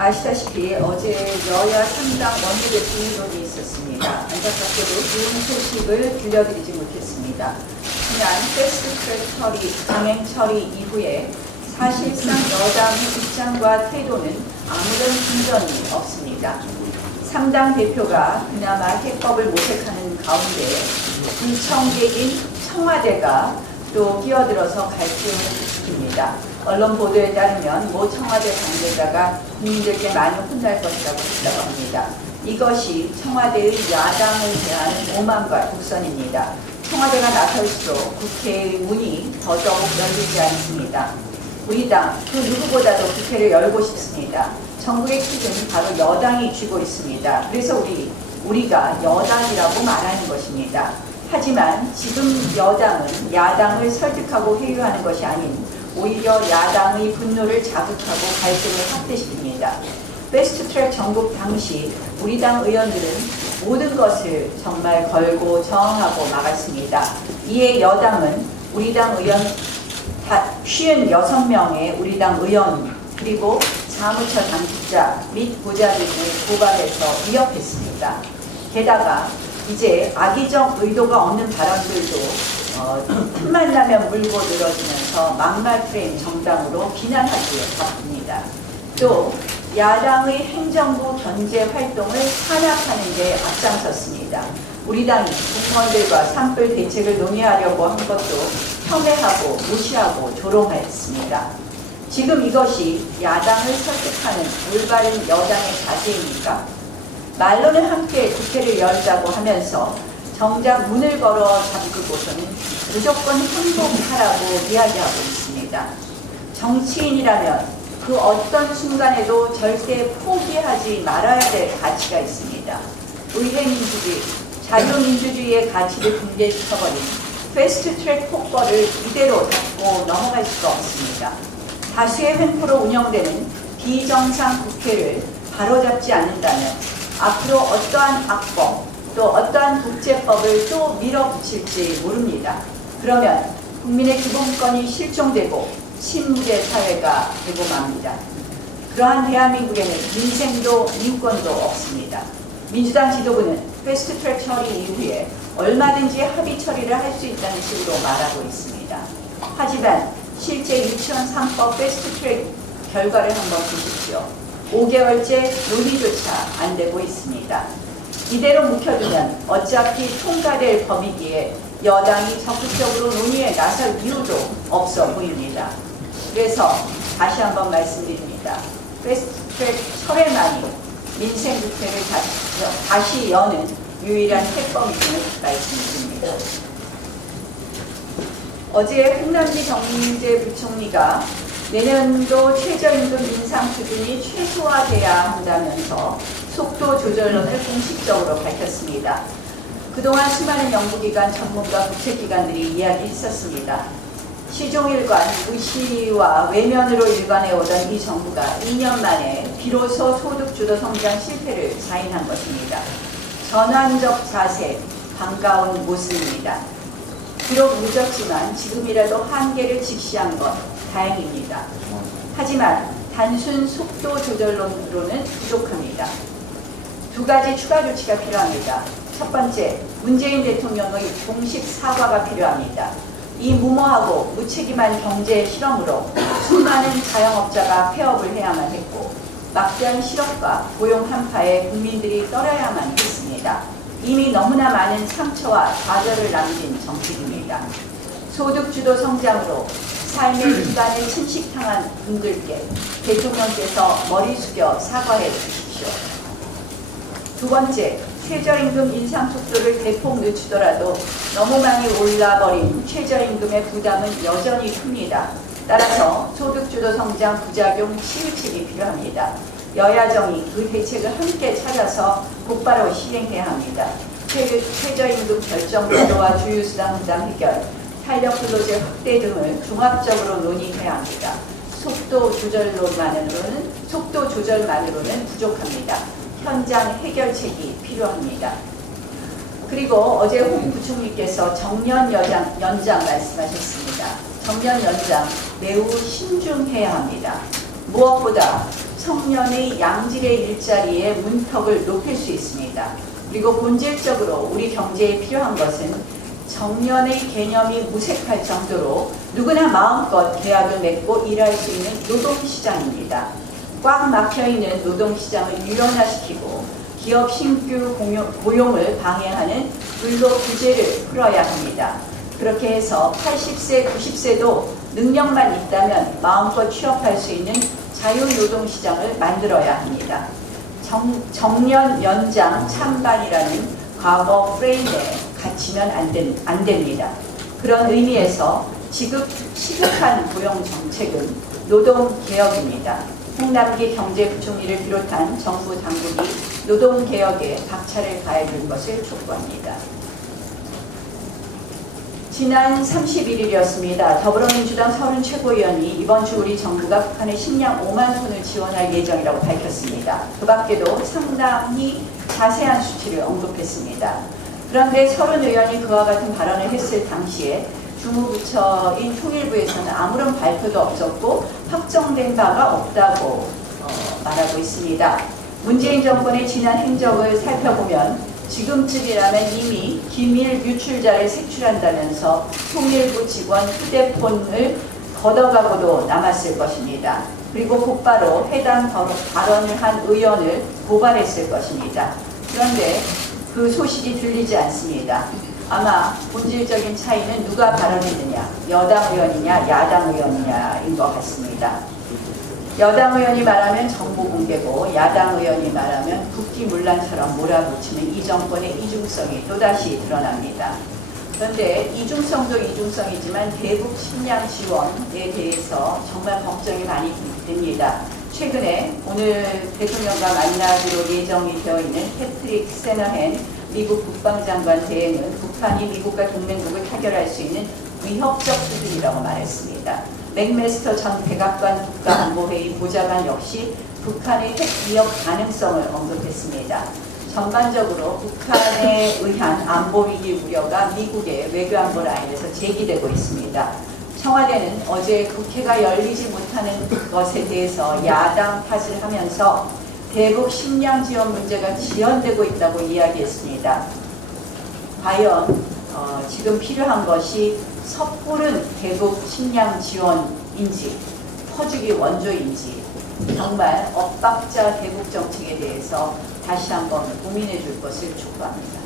아시다시피 어제 여야 3당 원내대표 의논이 있었습니다. 안타깝게도 좋은 소식을 들려드리지 못했습니다. 지난 패스트트랙 처리, 강행 처리 이후에 사실상 여당의 입장과 태도는 아무런 진전이 없습니다. 3당 대표가 그나마 해법을 모색하는 가운데 구청계인 청와대가 또 끼어들어서 갈등을 부추깁니다. 언론 보도에 따르면 모 청와대 관계자가 국민들께 많이 혼날 것이라고 했다고 합니다. 이것이 청와대의 야당을 대하는 오만과 독선입니다. 청와대가 나설수록 국회의 문이 더더욱 열리지 않습니다. 우리 당 그 누구보다도 국회를 열고 싶습니다. 전국의 킥은 바로 여당이 쥐고 있습니다. 그래서 우리가 여당이라고 말하는 것입니다. 하지만 지금 여당은 야당을 설득하고 회유하는 것이 아닌 오히려 야당의 분노를 자극하고 갈등을 확대시킵니다. 패스트트랙 전국 당시 우리 당 의원들은 모든 것을 정말 걸고 저항하고 막았습니다. 이에 여당은 우리 당 의원 56명의 우리 당 의원 그리고 사무처 당국자 및 보좌진을 고발해서 위협했습니다. 게다가 이제 악의적 의도가 없는 발언들도 틈만 나면 물고 늘어지면서 막말 프레임 정당으로 비난하기에 바쁩니다. 또 야당의 행정부 견제 활동을 탄압하는 데 앞장섰습니다. 우리 당이 공무원들과 산불 대책을 논의하려고 한 것도 폄훼하고 무시하고 조롱했습니다. 지금 이것이 야당을 설득하는 올바른 여당의 자세입니까? 말로는 함께 국회를 열자고 하면서 정작 문을 걸어 잠그고서는 무조건 항복하라고 이야기하고 있습니다. 정치인이라면 그 어떤 순간에도 절대 포기하지 말아야 될 가치가 있습니다. 의회민주주의, 자유민주주의의 가치를 붕괴시켜버린 패스트트랙 폭거를 이대로 닫고 넘어갈 수가 없습니다. 다수의 횡포로 운영되는 비정상 국회를 바로잡지 않는다면 앞으로 어떠한 악법 또 어떠한 독재법을 또 밀어붙일지 모릅니다. 그러면 국민의 기본권이 실종되고 신무제 사회가 되고 맙니다. 그러한 대한민국에는 민생도 인권도 없습니다. 민주당 지도부는 패스트트랙 처리 이후에 얼마든지 합의 처리를 할 수 있다는 식으로 말하고 있습니다. 하지만 실제 유치원 3법 패스트트랙 결과를 한번 보십시오. 5개월째 논의조차 안 되고 있습니다. 이대로 묵혀두면 어차피 통과될 법이기에 여당이 적극적으로 논의에 나설 이유도 없어 보입니다. 그래서 다시 한번 말씀드립니다. 패스트트랙 철회만이 민생국회를 다시 여는 유일한 해법임을 말씀드립니다. 어제 홍남기 경제부총리가 내년도 최저임금 인상 수준이 최소화돼야 한다면서 속도 조절론을 공식적으로 밝혔습니다. 그동안 수많은 연구기관, 전문가, 국책기관들이 이야기했었습니다. 시종일관, 무시와 외면으로 일관해오던 이 정부가 2년 만에 비로소 소득주도 성장 실패를 자인한 것입니다. 전환적 자세, 반가운 모습입니다. 비록 늦었지만 지금이라도 한계를 직시한 것 다행입니다. 하지만 단순 속도 조절론으로는 부족합니다. 두 가지 추가 조치가 필요합니다. 첫 번째, 문재인 대통령의 공식 사과가 필요합니다. 이 무모하고 무책임한 경제 실험으로 수많은 자영업자가 폐업을 해야만 했고 막대한 실업과 고용 한파에 국민들이 떨어야만 했습니다. 이미 너무나 많은 상처와 좌절을 남긴 정책입니다. 소득주도 성장으로 삶의 기반을 침식당한 분들께 대통령께서 머리 숙여 사과해 주십시오. 두 번째, 최저임금 인상 속도를 대폭 늦추더라도 너무 많이 올라버린 최저임금의 부담은 여전히 큽니다. 따라서 소득주도 성장 부작용 치유책이 필요합니다. 여야정이 그 대책을 함께 찾아서 곧바로 시행해야 합니다. 최저임금 결정 제도와 주휴수당 부담 해결, 탄력근로제 확대 등을 종합적으로 논의해야 합니다. 속도 조절만으로는 부족합니다. 현장 해결책이 필요합니다. 그리고 어제 홍 부총리께서 정년 연장 말씀하셨습니다. 정년 연장 매우 신중해야 합니다. 무엇보다 청년의 양질의 일자리의 문턱을 높일 수 있습니다. 그리고 본질적으로 우리 경제에 필요한 것은 정년의 개념이 무색할 정도로 누구나 마음껏 계약을 맺고 일할 수 있는 노동시장입니다. 꽉 막혀있는 노동시장을 유연화시키고 기업 신규 고용을 방해하는 근로 규제를 풀어야 합니다. 그렇게 해서 80세, 90세도 능력만 있다면 마음껏 취업할 수 있는 자유노동시장을 만들어야 합니다. 정년 연장 찬반이라는 과거 프레임에 갇히면 안 됩니다. 그런 의미에서 시급한 고용 정책은 노동개혁입니다. 홍남기 경제부총리를 비롯한 정부 당국이 노동개혁에 박차를 가해줄 것을 촉구합니다. 지난 31일이었습니다. 더불어민주당 서른 최고위원이 이번 주 우리 정부가 북한에 식량 5만 톤을 지원할 예정이라고 밝혔습니다. 그 밖에도 상당히 자세한 수치를 언급했습니다. 그런데 서른 의원이 그와 같은 발언을 했을 당시에 주무부처인 통일부에서는 아무런 발표도 없었고 확정된 바가 없다고 말하고 있습니다. 문재인 정권의 지난 행적을 살펴보면 지금쯤이라면 이미 기밀 유출자를 색출한다면서 통일부 직원 휴대폰을 걷어가고도 남았을 것입니다. 그리고 곧바로 해당 발언을 한 의원을 고발했을 것입니다. 그런데 그 소식이 들리지 않습니다. 아마 본질적인 차이는 누가 발언했느냐, 여당 의원이냐 야당 의원이냐인 것 같습니다. 여당 의원이 말하면 정보 공개고 야당 의원이 말하면 국기문란처럼 몰아붙이는 이 정권의 이중성이 또다시 드러납니다. 그런데 이중성도 이중성이지만 대북 식량 지원에 대해서 정말 걱정이 많이 됩니다. 최근에 오늘 대통령과 만나기로 예정이 되어 있는 패트릭 세너헨 미국 국방장관 대행은 북한이 미국과 동맹국을 타결할 수 있는 위협적 수준이라고 말했습니다. 맥메스터 전 백악관 국가안보회의 보좌관 역시 북한의 핵 위협 가능성을 언급했습니다. 전반적으로 북한에 의한 안보위기 우려가 미국의 외교안보 라인에서 제기되고 있습니다. 청와대는 어제 국회가 열리지 못하는 것에 대해서 야당 탓을 하면서 대북 식량 지원 문제가 지연되고 있다고 이야기했습니다. 과연 지금 필요한 것이 섣부른 대북 식량 지원인지 퍼주기 원조인지 정말 엇박자 대북 정책에 대해서 다시 한번 고민해 줄 것을 촉구합니다.